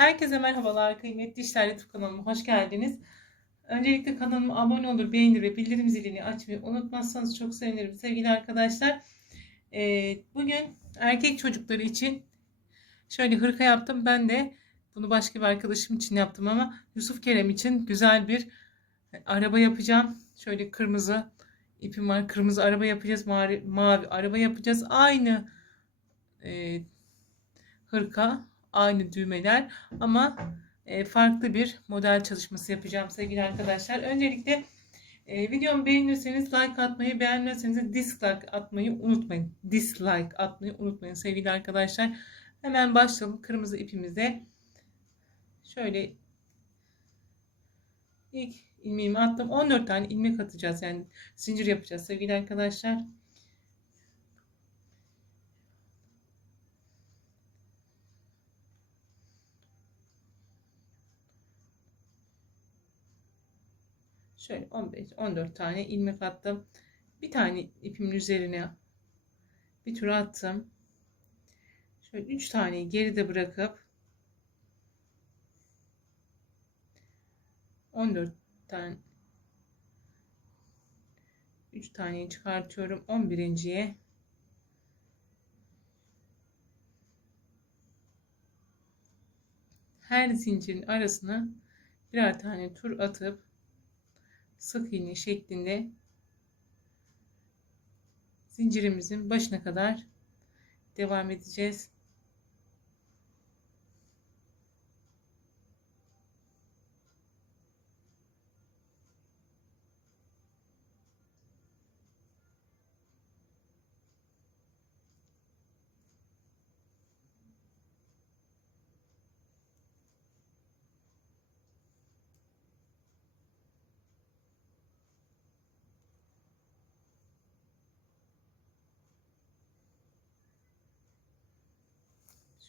Herkese merhabalar kıymetli işler YouTube kanalıma hoş geldiniz. Öncelikle kanalıma abone olur, beğenir ve bildirim zilini açmayı unutmazsanız çok sevinirim sevgili arkadaşlar. Ee, bugün erkek çocukları için şöyle hırka yaptım. Ben de bunu başka bir arkadaşım için yaptım ama Yusuf Kerem için güzel bir araba yapacağım. Şöyle kırmızı ipim var. Kırmızı araba yapacağız. Mavi, mavi araba yapacağız. Aynı e, hırka aynı düğmeler ama e, farklı bir model çalışması yapacağım sevgili arkadaşlar. Öncelikle e, videomu beğenirseniz like atmayı, beğenmezseniz dislike atmayı unutmayın. Dislike atmayı unutmayın sevgili arkadaşlar. Hemen başlayalım kırmızı ipimize. Şöyle ilk ilmeğimi attım. 14 tane ilmek atacağız yani zincir yapacağız sevgili arkadaşlar. Şöyle 15 14 tane ilmek attım. Bir tane ipimin üzerine bir tur attım. Şöyle 3 taneyi geride bırakıp 14 tane 3 taneyi çıkartıyorum. 11.ye her zincirin arasına birer tane tur atıp sık iğne şeklinde zincirimizin başına kadar devam edeceğiz.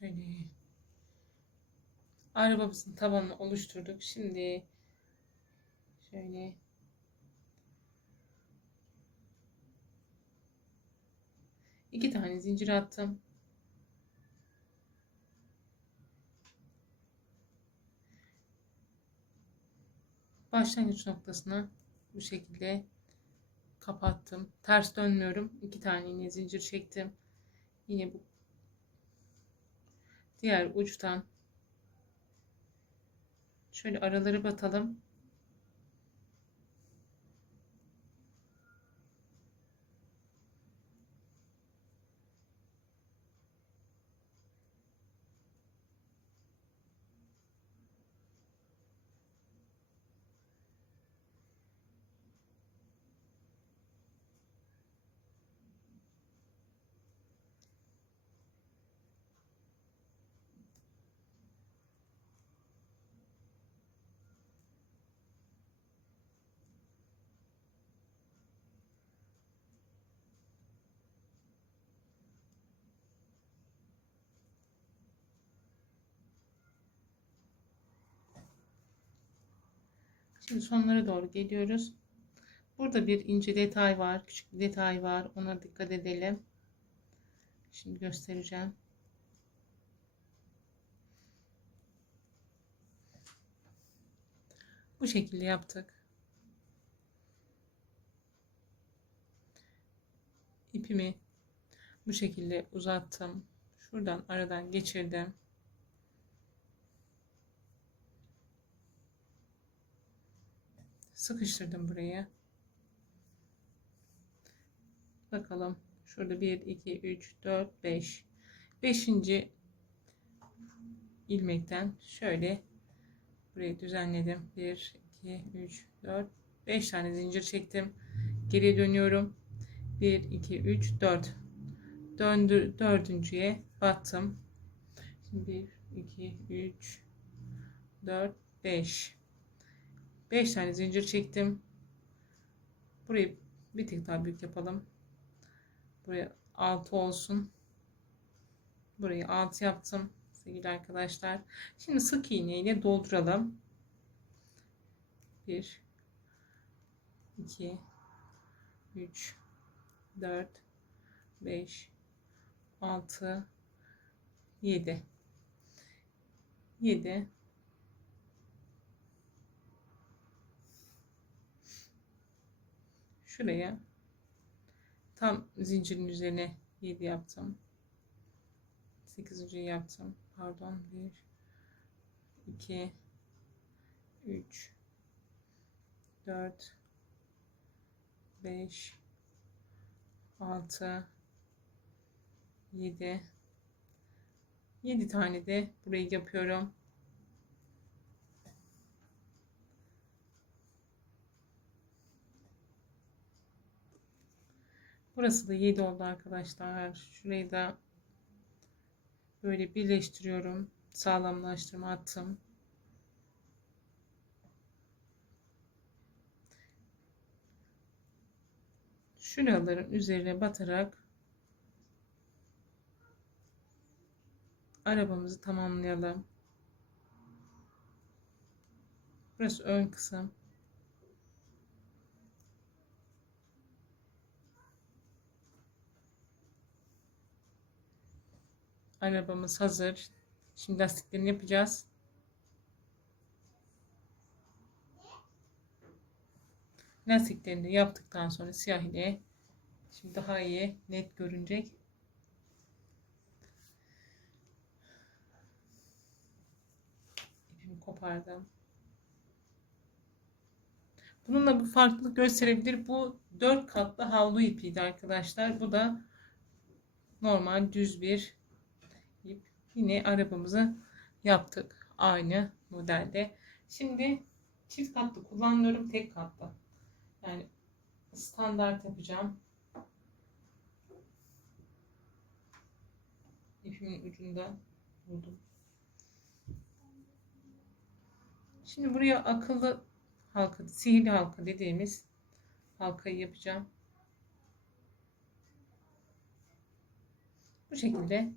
Şöyle arabamızın tabanını oluşturduk. Şimdi şöyle iki tane zincir attım. Başlangıç noktasına bu şekilde kapattım. Ters dönmüyorum. İki tane yine zincir çektim. Yine bu diğer uçtan şöyle araları batalım. Şimdi sonlara doğru geliyoruz. Burada bir ince detay var. Küçük bir detay var. Ona dikkat edelim. Şimdi göstereceğim. Bu şekilde yaptık. İpimi bu şekilde uzattım. Şuradan aradan geçirdim. Sıkıştırdım buraya. Bakalım. Şurada 1, 2, 3, 4, 5. 5. ilmekten şöyle burayı düzenledim. 1, 2, 3, 4, 5 tane zincir çektim. Geriye dönüyorum. 1, 2, 3, 4. Döndür, dördüncüye battım. Şimdi 1, 2, 3, 4, 5. 5 tane zincir çektim. Burayı bir tık daha büyük yapalım. Buraya 6 olsun. Burayı 6 yaptım sevgili arkadaşlar. Şimdi sık iğne ile dolduralım. 1 2 3 4 5 6 7 7 şuraya tam zincirin üzerine 7 yaptım 8. yaptım pardon 1 2 3 4 5 6 7 7 tane de burayı yapıyorum. Burası da 7 oldu arkadaşlar. Şurayı da böyle birleştiriyorum. Sağlamlaştırma attım. Şuraların üzerine batarak arabamızı tamamlayalım. Burası ön kısım. Arabamız hazır. Şimdi lastiklerini yapacağız. Lastiklerini de yaptıktan sonra siyah ile şimdi daha iyi net görünecek. İpimi kopardım. Bununla bir farklılık gösterebilir. Bu 4 katlı havlu ipiydi arkadaşlar. Bu da normal düz bir. Yine arabamızı yaptık. Aynı modelde. Şimdi çift katlı kullanıyorum. Tek katlı. Yani standart yapacağım. İpimin ucunda buldum. Şimdi buraya akıllı halka, sihirli halka dediğimiz halkayı yapacağım. Bu şekilde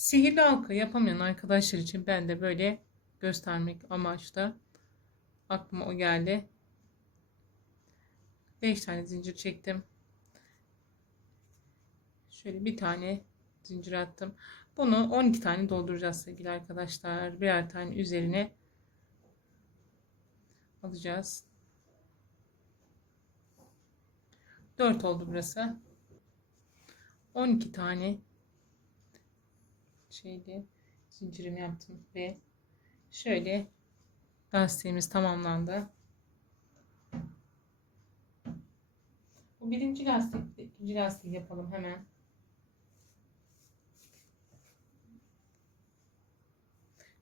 sihirli halka yapamayan arkadaşlar için ben de böyle göstermek amaçlı aklıma o geldi. 5 tane zincir çektim. Şöyle bir tane zincir attım. Bunu 12 tane dolduracağız sevgili arkadaşlar. Birer tane üzerine alacağız. 4 oldu burası. 12 tane şeyde zincirimi yaptım ve şöyle lastiğimiz tamamlandı. Bu birinci lastik, ikinci lastiği yapalım hemen.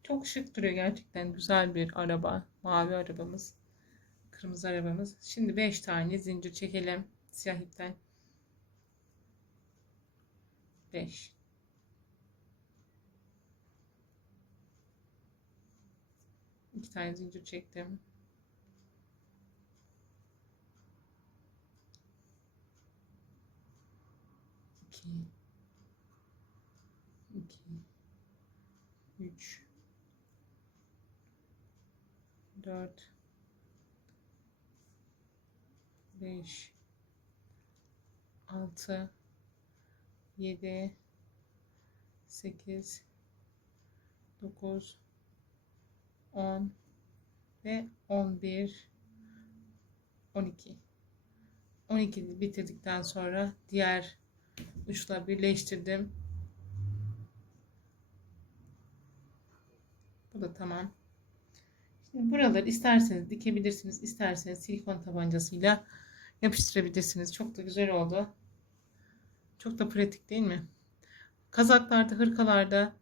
Çok şık duruyor gerçekten güzel bir araba. Mavi arabamız. Kırmızı arabamız. Şimdi 5 tane zincir çekelim. Siyah ipten. 5 2 tane zincir çektim. İki, iki, üç, dört, beş, altı, yedi, sekiz, dokuz, on ve on bir, on iki. 12 bitirdikten sonra diğer uçla birleştirdim. Bu da tamam. Şimdi buraları isterseniz dikebilirsiniz. isterseniz silikon tabancasıyla yapıştırabilirsiniz. Çok da güzel oldu. Çok da pratik değil mi? Kazaklarda, hırkalarda,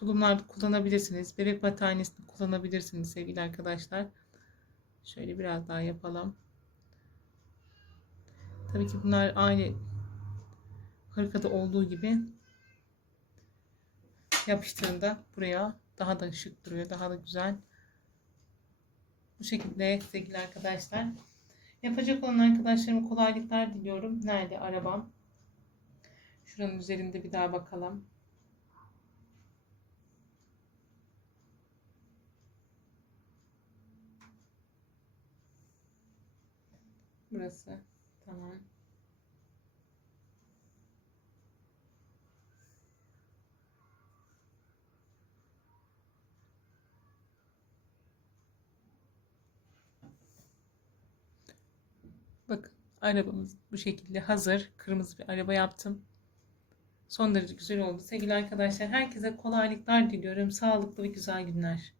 tulumlarda kullanabilirsiniz. Bebek battaniyesinde kullanabilirsiniz sevgili arkadaşlar. Şöyle biraz daha yapalım. Tabii ki bunlar aynı hırkada olduğu gibi yapıştığında buraya daha da şık duruyor. Daha da güzel. Bu şekilde sevgili arkadaşlar. Yapacak olan arkadaşlarıma kolaylıklar diliyorum. Nerede arabam? Şuranın üzerinde bir daha bakalım. burası. Tamam. Bakın arabamız bu şekilde hazır. Kırmızı bir araba yaptım. Son derece güzel oldu. Sevgili arkadaşlar herkese kolaylıklar diliyorum. Sağlıklı ve güzel günler.